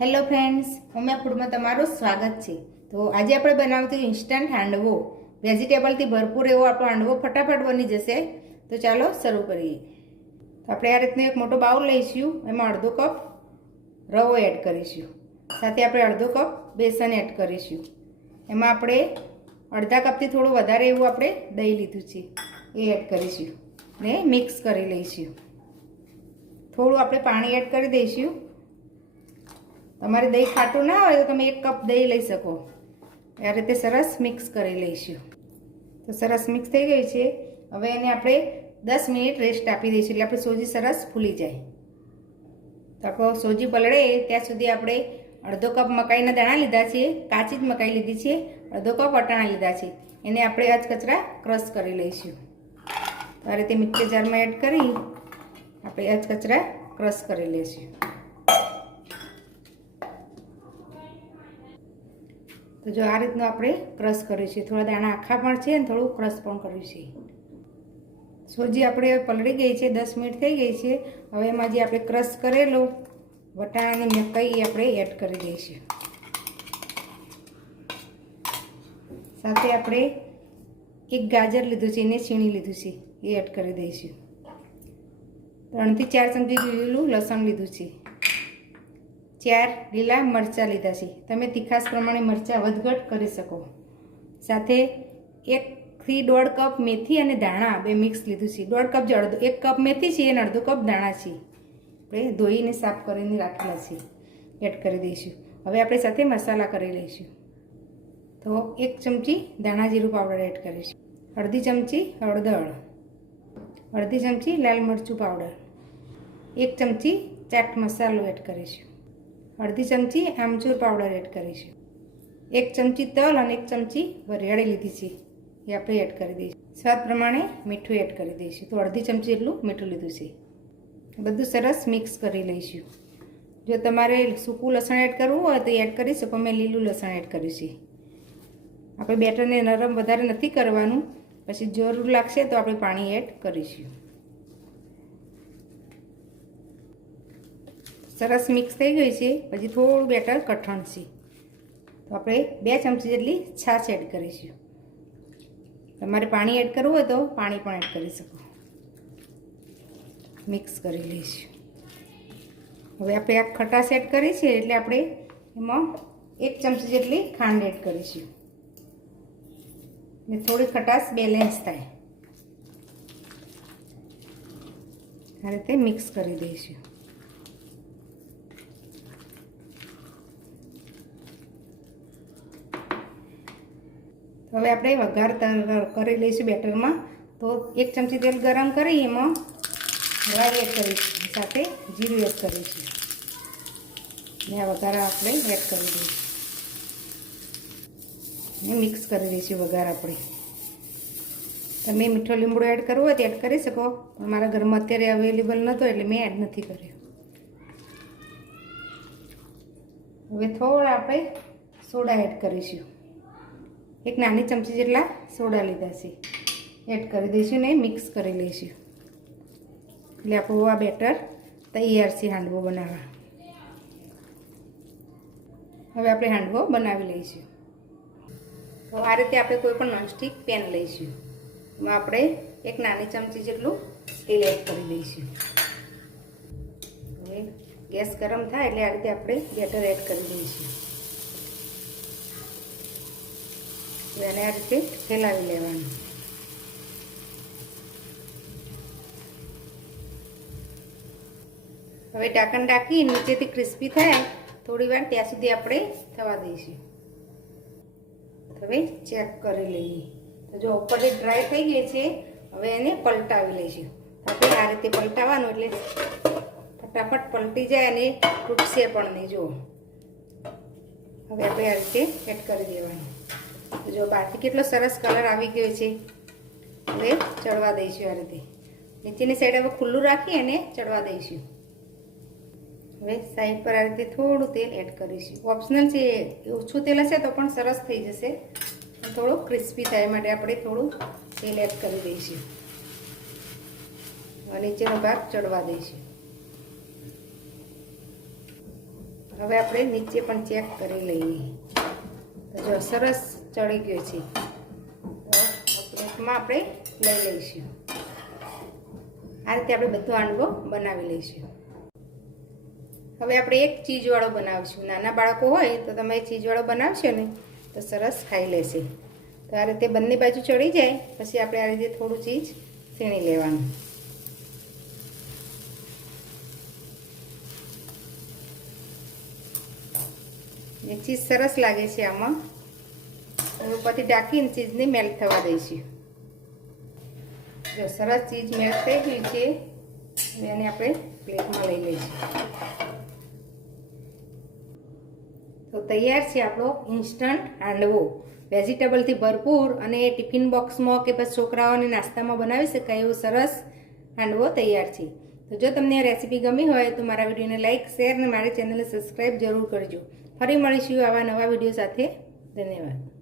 Hello friends, Umiya ફૂડમાં તમારું સ્વાગત છે। તો આજે આપણે બનાવતું ઇન્સ્ટન્ટ હાંડવો, વેજીટેબલથી ભરપૂર એવો આપણો હાંડવો ફટાફટ બની જશે। તો ચાલો શરૂ કરીએ। તો આપણે આ રીતનો એક મોટો બાઉલ લઈશું, એમાં અડધો કપ રવો એડ કરીશું, સાથે આપણે અડધો કપ બેસન એડ કરીશું। એમાં આપણે અડધા કપથી થોડું વધારે એવું આપણે દહીં લીધું છે, એ એડ કરીશું ને મિક્સ કરી લઈશું। થોડું આપણે પાણી એડ કરી દઈશું। તમારે દહીં ખાટું ના હોય તો તમે 1 કપ દહીં લઈ શકો। આ રીતે સરસ મિક્સ કરી લઈશું। તો સરસ મિક્સ થઈ ગઈ છે। હવે એને આપણે 10 મિનિટ રેસ્ટ આપી દઈશું, એટલે આપણે સોજી સરસ ફૂલી જાય। તો આપણો સોજી પલળે ત્યાં સુધી આપણે અડધો કપ મકાઈના દાણા લીધા છે, કાચી જ મકાઈ લીધી છે, અડધો કપ વટાણા લીધા છે, એને આપણે અધકચરા ક્રશ કરી લઈશું। તો આ રીતે મિક્સર જારમાં એડ કરી આપણે અધકચરા ક્રશ કરી લઈશું। તો જો આ રીતનું આપણે ક્રશ કર્યું છે, થોડા દાણા આખા પણ છે અને થોડું ક્રશ પણ કર્યું છે। સોજી આપણે પલળી ગઈ છે, 10 મિનિટ થઈ ગઈ છે। હવે એમાં જે આપણે ક્રશ કરેલો વટાણાની મકાઈ આપણે એડ કરી દઈશું। સાથે આપણે 1 ગાજર લીધું છે, એને છીણી લીધું છે, એ એડ કરી દઈશું। 3 થી 4 ચમચી લીલું લસણ લીધું છે, 4 લીલા મરચાં લીધા છે, તમે તીખાસ પ્રમાણે મરચાં વધઘટ કરી શકો। સાથે 1 થી 1.5 કપ મેથી અને ધાણા બે મિક્સ લીધું છે। 1.5 કપ જે 1 કપ મેથી છે અને અડધો કપ ધાણા છે, આપણે ધોઈને સાફ કરીને રાખેલા છે, એડ કરી દઈશું। હવે આપણે સાથે મસાલા કરી લઈશું। તો 1 ચમચી ધાણા જીરું પાવડર એડ કરીશું, અડધી ચમચી હળદર, અડધી ચમચી લાલ મરચું પાવડર, 1 ચમચી ચાટ મસાલો એડ કરીશું, અડધી ચમચી આમચૂર પાવડર એડ કરીશું, 1 ચમચી તલ અને 1 ચમચી વરિયાળી લીધી છે, એ આપણે એડ કરી દઈશું। સ્વાદ પ્રમાણે મીઠું એડ કરી દઈશું, તો અડધી ચમચી એટલું મીઠું લીધું છે। બધું સરસ મિક્સ કરી લઈશું। જો તમારે સૂકું લસણ એડ કરવું હોય તો એડ કરી શકો, મેં લીલું લસણ એડ કર્યું છે। આપણે બેટરને નરમ વધારે નથી કરવાનું, પછી જરૂર લાગશે તો આપણે પાણી એડ કરીશું। સરસ મિક્સ થઈ ગઈ છે, પછી થોડું બેટર કઠણ છે, તો આપણે 2 ચમચી જેટલી છાશ એડ કરીશું। તમારે પાણી એડ કરવું હોય તો પાણી પણ એડ કરી શકો। મિક્સ કરી લઈશું। હવે આપણે આ ખટાશ એડ કરી છે, એટલે આપણે એમાં 1 ચમચી જેટલી ખાંડ એડ કરીશું, ને થોડી ખટાશ બેલેન્સ થાય, આ રીતે મિક્સ કરી દઈશું। હવે આપણે વઘાર કરી લઈશું બેટરમાં। તો 1 ચમચી તેલ ગરમ કરી એમાં રાઈ એડ કરીશું, સાથે જીરું એડ કરીશું, ને આ વઘાર આપણે એડ કરી દઈશું ને મિક્સ કરી દઈશું વઘાર આપણે। તમે મીઠો લીમડો એડ કરવો હોય તો એડ કરી શકો, પણ મારા ઘરમાં અત્યારે અવેલેબલ નહોતો એટલે મેં એડ નથી કર્યો। હવે થોડા આપણે સોડા એડ કરીશું, 1 નાની ચમચી જેટલા સોડા લીધા છે, એડ કરી દઈશું ને મિક્સ કરી લઈશું, એટલે આપણું આ બેટર તૈયાર છે હાંડવો બનાવવા। હવે આપણે હાંડવો બનાવી લઈશું। તો આ રીતે આપણે કોઈ પણ નોનસ્ટિક પેન લઈશું, એમાં આપણે 1 નાની ચમચી જેટલું તેલ એડ કરી દઈશું। હવે ગેસ ગરમ થાય એટલે આ રીતે આપણે બેટર એડ કરી દઈશું, એને આ રીતે ફેલાવી લેવાનું। હવે ઢાંકણ ઢાંકી નીચેથી ક્રિસ્પી થાય થોડી વાર, ત્યાં સુધી આપણે થવા દઈશું। હવે ચેક કરી લઈએ, તો જો ઉપરથી ડ્રાય થઈ ગઈ છે, હવે એને પલટાવી લઈશું। આપણે આ રીતે પલટાવવાનું, એટલે ફટાફટ પલટી જાય અને તૂટશે પણ નહીં। જુઓ, હવે આપણે આ રીતે એડ કરી દેવાનું। જો બહારથી કેટલો સરસ કલર આવી ગયો છે, હવે ચડવા દઈશું આ રીતે, નીચેની સાઈડ હવે ખુલ્લું રાખી અને ચડવા દઈશું। હવે સાઈડ પર આ રીતે થોડું તેલ એડ કરીશું, ઓપ્શનલ છે, ઓછું તેલ હશે તો પણ સરસ થઈ જશે, થોડું ક્રિસ્પી થાય માટે આપણે થોડું તેલ એડ કરી દઈશું, નીચેનો ભાગ ચડવા દઈશું। હવે આપણે નીચે પણ ચેક કરી લઈએ. તો જો સરસ ચડી ગયો છે. તો પ્લેટમાં આપણે લઈ લઈશું. આ રીતે આપણે બધો હાંડવો બનાવી લઈશું. હવે આપણે એક ચીઝવાળો બનાવીશું. નાના બાળકો હોય તો તમે ચીઝવાળો બનાવશો ને તો સરસ ખાઈ લેશે. તો આ રીતે બંને બાજુ ચડી જાય પછી આપણે આ રીતે થોડું ચીઝ સીણી લેવાનું. એ ચીઝ સરસ લાગે છે આમાં. ઉપરથી ઢાંકીને ચીઝને મેલ્ટ થવા દઈશું. જો સરસ ચીઝ મેલ્ટ થઈ ગયું છે. એને આપણે પ્લેટમાં લઈ લઈશું. તો તૈયાર છે આપણો ઇન્સ્ટન્ટ હાંડવો. વેજીટેબલથી ભરપૂર અને ટિફિન બોક્સમાં કે પછી છોકરાઓને નાસ્તામાં બનાવી શકાય એવો સરસ હાંડવો તૈયાર છે. તો જો તમને આ રેસીપી ગમી હોય તો મારા વિડીયોને લાઇક, શેર અને મારી ચેનલને સબસ્ક્રાઈબ જરૂર કરજો. ફરી મળીશું આવા નવા વિડીયો સાથે. ધન્યવાદ.